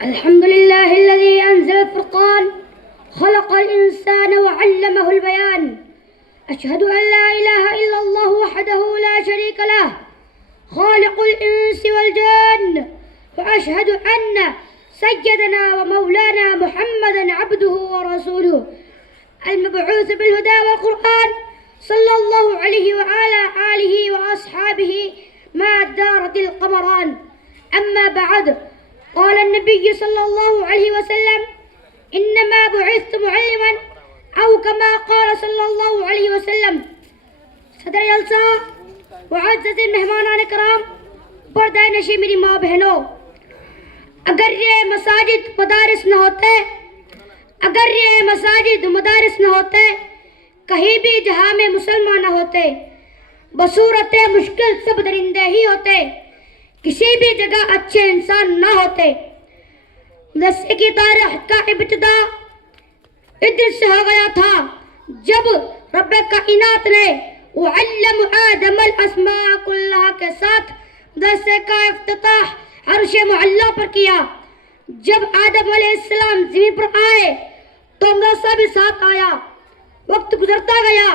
الحمد لله الذي أنزل الفرقان خلق الإنسان وعلمه البيان. أشهد أن لا إله إلا الله وحده لا شريك له خالق الإنس والجن، وأشهد أن سيدنا ومولانا محمدا عبده ورسوله المبعوث بالهدى والقرآن صلى الله عليه وعلى آله وأصحابه ما دارت القمران. أما بعد، قال النبي صلى الله عليه وسلم: إنما بعثت معلما، أو كما قال صلی اللہ علیہ وسلم. صدر جلسہ، معزز مہمانان کرام، پردہ نشی میری ماں بہنوں، اگر یہ مساجد مدارس نہ ہوتے، اگر یہ مساجد مدارس نہ ہوتے، کہیں بھی جہاں میں مسلمان نہ ہوتے، بصورت مشکل سب درندے ہی ہوتے، کسی بھی جگہ اچھے انسان نہ ہوتے. مدرسے کی تاریخ کا ابتدا ادھر سے ہو گیا تھا جب رب کائنات نے وعلم آدم الاسماء کلها کے ساتھ مدرسے کا افتتاح عرش معلی پر کیا. جب آدم علیہ السلام زمین پر آئے تو مدرسہ بھی ساتھ آیا. وقت گزرتا گیا،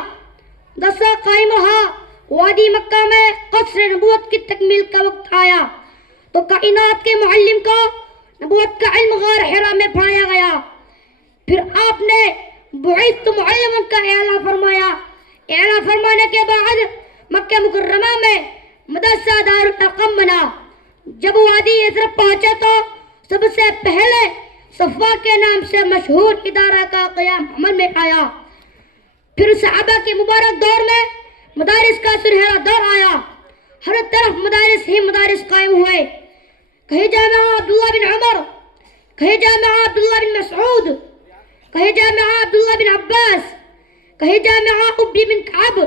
مدرسہ قائم رہا. وادی مکہ میں قصر نبوت کی تکمیل کا وقت آیا تو کائنات کے معلم کو نبوت کا علم غار حرا میں پڑھایا گیا. پھر آپ نے بعثت معلما کا اعلان فرمایا. اعلان فرمانے کے بعد مکہ مکرمہ میں مدرسہ دار الارقم بنا. جب وادی یثرب پہنچے تو سب سے پہلے صفا کے نام سے مشہور ادارہ کا قیام عمل میں آیا. پھر صحابہ کے مبارک دور میں مدارس کا سنہرا دور آیا. ہر طرف مدارس ہی مدارس قائم ہوئے. کہیں جامعہ عبداللہ بن عمر، کہیں جامعہ عبداللہ بن مسعود، کہیں جامعہ عبداللہ بن عباس، کہیں جامعہ ابی بن کعب،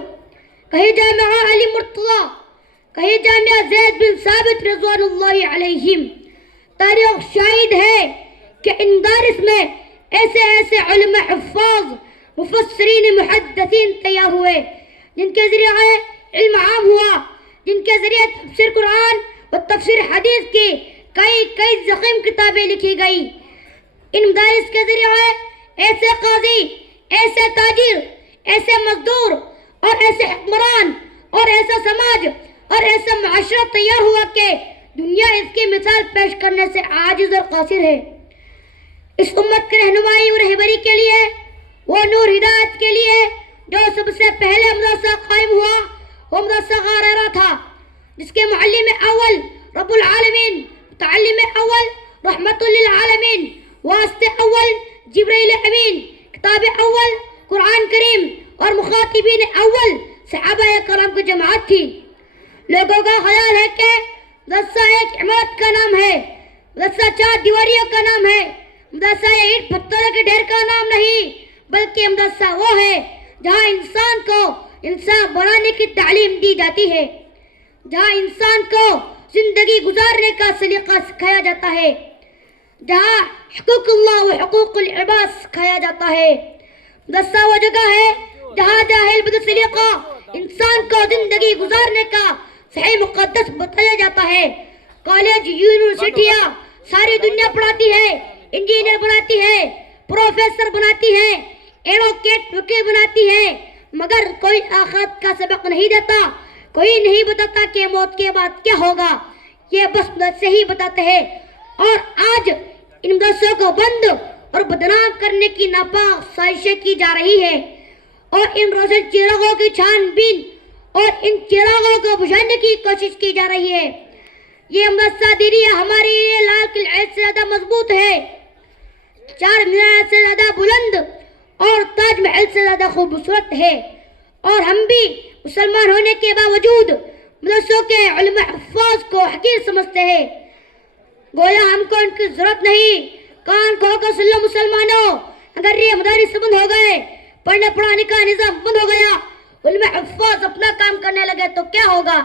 کہیں جامعہ علی مرتضی، کہیں جامعہ زید بن ثابت رضوان اللہ علیہم. تاریخ شاہد ہے کہ ان مدارس میں ایسے ایسے علماء حفاظ، مفسرین، محدثین تیار ہوئے جن کے ذریعے علم عام ہوا، جن کے ذریعے تفسیر قرآن و تفسیر حدیث کی کئی ضخیم کتابیں لکھی گئی. ان مدارس کے ذریعے ایسے قاضی، ایسے تاجر، ایسے مزدور اور ایسے حکمران اور ایسا سماج اور ایسا معاشرہ تیار ہوا کہ دنیا اس کی مثال پیش کرنے سے عاجز اور قاصر ہے. اس امت کی رہنمائی و رہبری کے لیے، وہ نور ہدایت کے لیے جو سب سے پہلے مدرسہ قائم ہوا وہ مدرسہ غار حرا تھا، جس کے معلم اول رب العالمین، متعلم اول رحمت للعالمین، واسطے اول جبرائیل امین، کتاب اول قرآن کریم اور مخاطبین اول صحابہ کرام کی جماعت تھی. لوگوں کا خیال ہے کہ مدرسہ ایک عمارت کا نام ہے، مدرسہ 4 دیواریوں کا نام ہے، مدرسہ اینٹ پتھروں کے ڈھیر کا نام نہیں، بلکہ مدرسہ وہ ہے جہاں انسان کو انسان بنانے کی تعلیم دی جاتی ہے، جہاں انسان کو زندگی گزارنے کا سلیقہ سکھایا جاتا ہے، جہاں حقوق اللہ و حقوق العباد سکھایا جاتا ہے. مدرسہ وہ جگہ ہے جہاں جاہل بد سلیقہ انسان کو زندگی گزارنے کا صحیح مقدس بتایا جاتا ہے. کالج، یونیورسٹیاں ساری دنیا پڑھاتی ہے، انجینئر بناتی ہے، پروفیسر بناتی ہے، ایڈوکیٹ وکیل بناتی ہے، مگر کوئی آخرت کا سبق نہیں دیتا. کوئی نہیں بتاتا کہ موت کے بعد کیا ہوگا. یہ بس مدرسے ہی بتاتے ہیں. اور آج ان مدرسوں کو بند اور بدنام کرنے کی ناپاک سازشیں کی جا رہی ہے اور ان روشن چراغوں کی چھان بین اور ان چراغوں کو بجھانے کی کوشش کی جا رہی ہے. یہ مدرسہ دینیہ ہمارے لیے لال قلعے سے زیادہ مضبوط ہے، 4 مینار سے زیادہ بلند اور تاج محل سے زیادہ خوبصورت ہے. اور ہم بھی مسلمان ہونے کے باوجود مدرسوں کے علماء حفاظ کو حقیر سمجھتے ہیں. گویا ہم کو ان کی ضرورت نہیں. کان کھول کر سن لو مسلمانوں، اگر یہ مدارس بند ہو گئے، پڑھنے پڑھانے کا نظام بند ہو گیا، علماء حفاظ اپنا کام کرنے لگے تو کیا ہوگا؟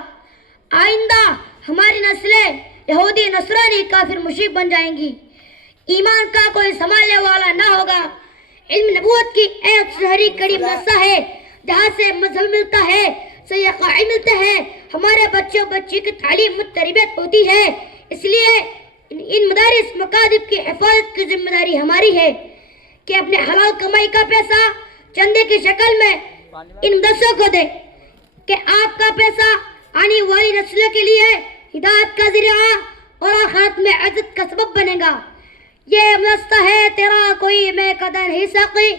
آئندہ ہماری نسلیں یہودی، نصرانی، کافر، مشرک بن جائیں گی. ایمان کا کوئی سنبھالنے والا نہ ہوگا. علم نبوت کی ایک سہری کڑی مدرسہ ہے جہاں سے مذہب ملتا ہے، صحیح قائم ملتے ہیں، ہمارے بچوں بچی کی تعلیم و تربیت ہوتی ہے. اس لیے ان مدارس مکاتب کی حفاظت کی ذمہ داری ہماری ہے کہ اپنے حلال کمائی کا پیسہ چندے کی شکل میں ان مدرسوں کو دے کہ آپ کا پیسہ آنے والی نسلوں کے لیے ہدایت کا ذریعہ اور آخرت میں عزت کا سبب بنے گا. یہ مدرسہ ہے تیرا کوئی میں قدر نہیں ساقی,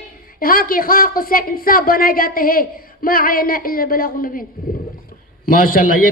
یہاں کی خاک سے انصاف بنائے جاتے ہیں. ما علینا الا البلاغ المبین. ماشاءاللہ. یہ